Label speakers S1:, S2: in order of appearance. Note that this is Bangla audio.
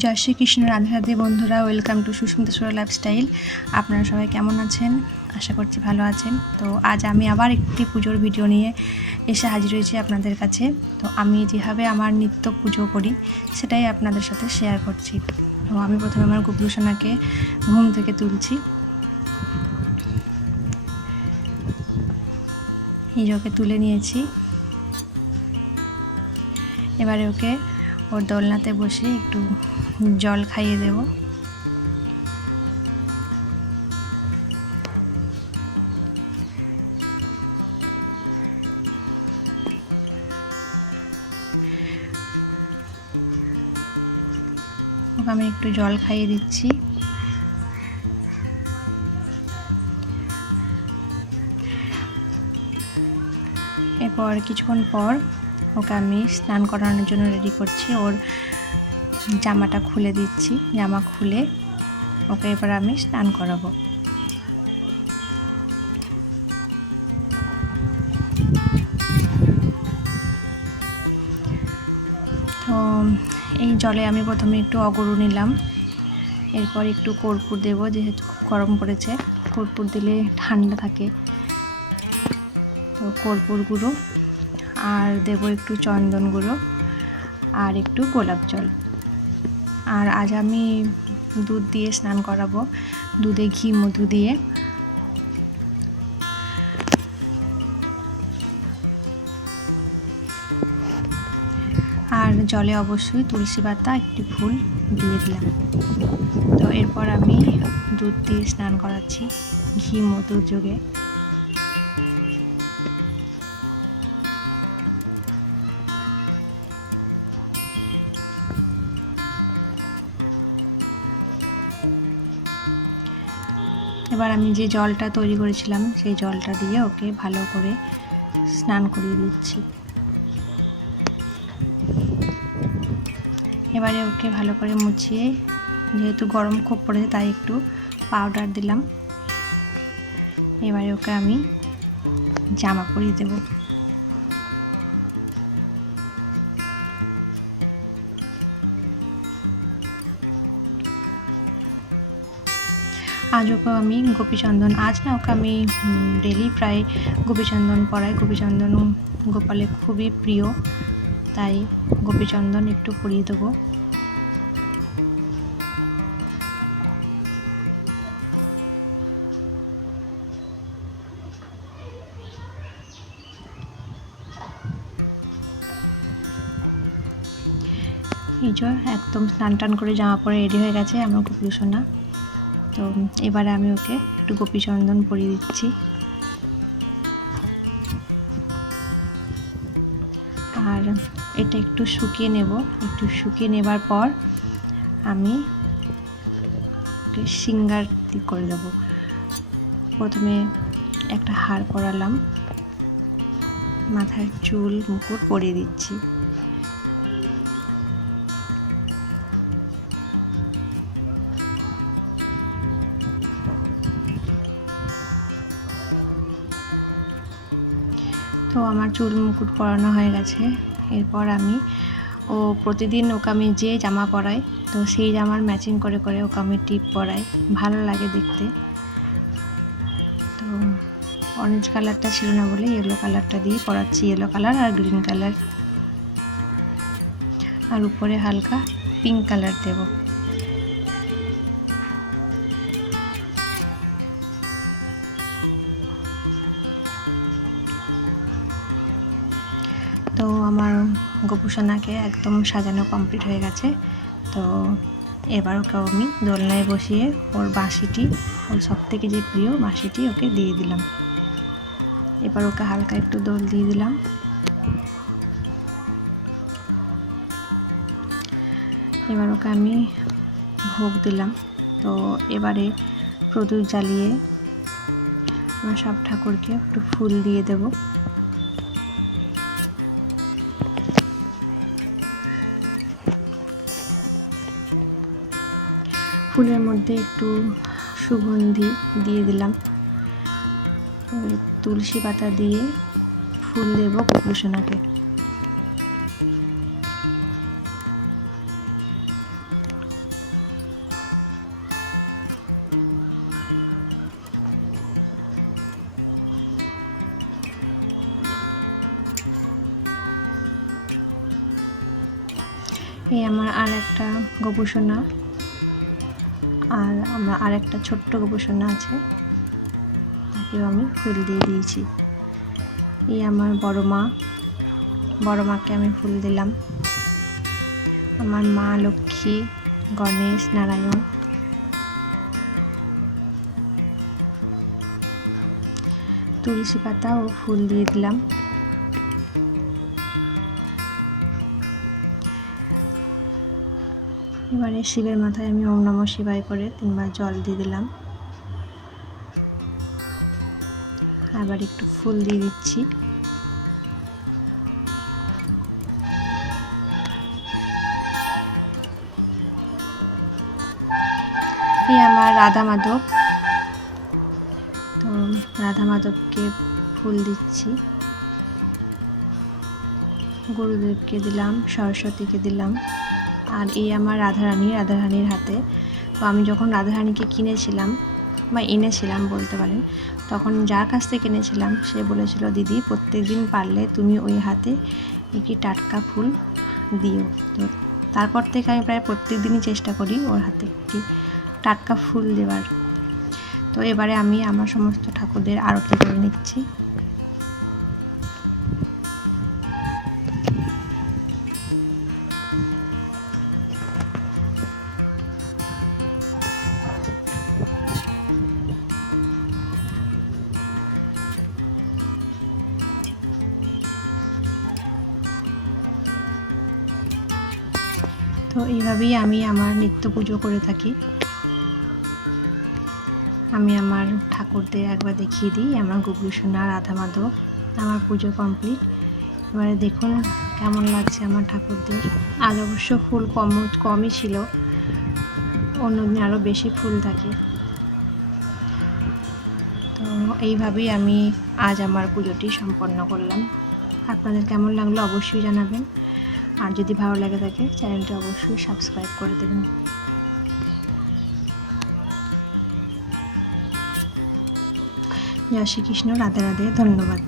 S1: জয় শ্রীকৃষ্ণ রাধে রাধে বন্ধুরা ওয়েলকাম টু সুস্মিতা সোরা লাইফস্টাইল আপনারা সবাই কেমন আছেন? আশা করছি ভালো আছেন। তো আজ আমি আবার একটি পুজোর ভিডিও নিয়ে এসে হাজির হয়েছি আপনাদের কাছে। তো আমি যেভাবে আমার নিত্য পুজো করি, সেটাই আপনাদের সাথে শেয়ার করছি। তো আমি প্রথমে আমার গোপুসোনাকে ঘুম থেকে তুলছি। হিরোকে তুলে নিয়েছি। এবারে ওকে ওর দোলনাতে বসে একটু জল খাইয়ে দেব। ওকে আমি একটু জল খাইয়ে দিচ্ছি। এরপর কিছুক্ষণ পর ওকে আমি স্নান করানোর জন্য রেডি করছি। ওর জামাটা খুলে দিচ্ছি, জামা খুলে ওকে এবার আমি স্নান করাবো। তো এই জলে আমি প্রথমে একটু অগরু নিলাম, এরপর একটু কর্পূর দেবো, যেহেতু খুব গরম পড়েছে, কর্পূর দিলে ঠান্ডা থাকে। তো কর্পূর গুঁড়ো, আর দেবো একটু চন্দন গুঁড়ো, আর একটু গোলাপ জল। আর আজ আমি দুধ দিয়ে স্নান করাবো। দুধে ঘি, মধু দিয়ে। আর জলে অবশ্যই তুলসী পাতা, একটি ফুল দিয়ে দিলাম। তো এরপর আমি দুধ দিয়ে স্নান করাচ্ছি ঘি, মধুর যোগে। এবার আমি যে জলটা তৈরি করেছিলাম, সেই জলটা দিয়ে ওকে ভালো করে স্নান করিয়ে দিচ্ছি। এবারে ওকে ভালো করে মুছিয়ে, যেহেতু গরম খুব পড়েছে, তাই একটু পাউডার দিলাম। এবারে ওকে আমি জামা পরিয়ে দেবো। আজ ওকে আমি গোপীচন্দন, আজ না ওকে আমি ডেলি প্রায় গোপীচন্দন পরাই গোপীচন্দন গোপালের খুবই প্রিয়, তাই গোপীচন্দন একটু পরিয়ে দেবো। এই একদম স্নান টান করে জামা পরে রেডি হয়ে গেছে, আমার গোপীসোনা তো এবারে আমি ওকে একটু গোপীচন্দন পরিয়ে দিচ্ছি। আর এটা একটু শুকিয়ে নেব। একটু শুকিয়ে নেবার পর আমি সিঙ্গার করে দেবো। প্রথমে একটা হার পরালাম। মাথার চুল মুকুট পরিয়ে দিচ্ছি। তো আমার চুল মুকুট পরানো হয়ে গেছে। এরপর আমি, ও প্রতিদিন ওকে আমি যে জামা পরাই, তো সেই জামার ম্যাচিং করে করে ওকে আমি টিপ পরাই। ভালো লাগে দেখতে। তো অরেঞ্জ কালারটা ছিল না বলে ইয়েলো কালারটা দিয়ে পরাচ্ছি। ইয়েলো কালার আর গ্রিন কালার আর উপরে হালকা পিঙ্ক কালার দেবো। তো আমার গোপুসোনাকে একদম সাজানো কমপ্লিট হয়ে গেছে। তো এবার ওকে আমি দোলনায় বসিয়ে ওর বাঁশিটি, ওর সব থেকে যে প্রিয় বাঁশিটি ওকে দিয়ে দিলাম। এবার ওকে হালকা একটু দোল দিয়ে দিলাম। এবার ওকে আমি ভোগ দিলাম। তো এবারে প্রদীপ জ্বালিয়ে আমার সব ঠাকুরকে একটু ফুল দিয়ে দেবো। ফুলের মধ্যে একটু সুগন্ধি দিয়ে দিলাম। তুলসী পাতা দিয়ে ফুল দেব কুকুরসোনাকে এই আমার আর একটা গোপুসোনা আর আমার আর একটা ছোট্ট গোপুসোনা আছে, তাকেও আমি ফুল দিয়ে দিয়েছি। এই আমার বড় মা, বড় মাকে আমি ফুল দিলাম। আমার মা, লক্ষ্মী, গণেশ, নারায়ণ। তুলসী পাতা ও ফুল দিয়ে দিলাম। এবারে শিবের মাথায় আমি ওম নম শিবায় করে তিনবার জল দিয়ে দিলাম। আবার একটু ফুল দিয়ে দিচ্ছি। এই আমার রাধা মাধব। তো রাধা মাধবকে ফুল দিচ্ছি। গুরুদেবকে দিলাম, সরস্বতীকে দিলাম। আর এই আমার রাধারানী, রাধারানীর হাতে। তো আমি যখন রাধারানীকে কিনেছিলাম বা এনেছিলাম বলতে পারেন, তখন যার কাছ থেকে কিনেছিলাম সে বলেছিল, দিদি প্রত্যেক দিন পারলে তুমি ওই হাতে একটি টাটকা ফুল দিও। তো তারপর থেকে আমি প্রায় প্রত্যেক দিনই চেষ্টা করি ওর হাতে একটি টাটকা ফুল দেওয়ার। তো এবারে আমি আমার সমস্ত ঠাকুরদের আরতি করে নিচ্ছি। তো এইভাবেই আমি আমার নিত্য পুজো করে থাকি। আমি আমার ঠাকুরদের একবার দেখিয়ে দিই, আমার গুগলু সোনা, রাধা মাধব, আমার পুজো কমপ্লিট। এবারে দেখুন কেমন লাগছে আমার ঠাকুরদের। আজ অবশ্য ফুল কম, কমই ছিল, অন্যদিন আরও বেশি ফুল থাকে। তো এইভাবেই আমি আজ আমার পুজোটি সম্পন্ন করলাম। আপনাদের কেমন লাগল অবশ্যই জানাবেন। আর যদি ভালো লাগে থাকে চ্যানেলটি অবশ্যই সাবস্ক্রাইব করে দেবেন। জয় শ্রীকৃষ্ণ, রাধে রাধে, ধন্যবাদ।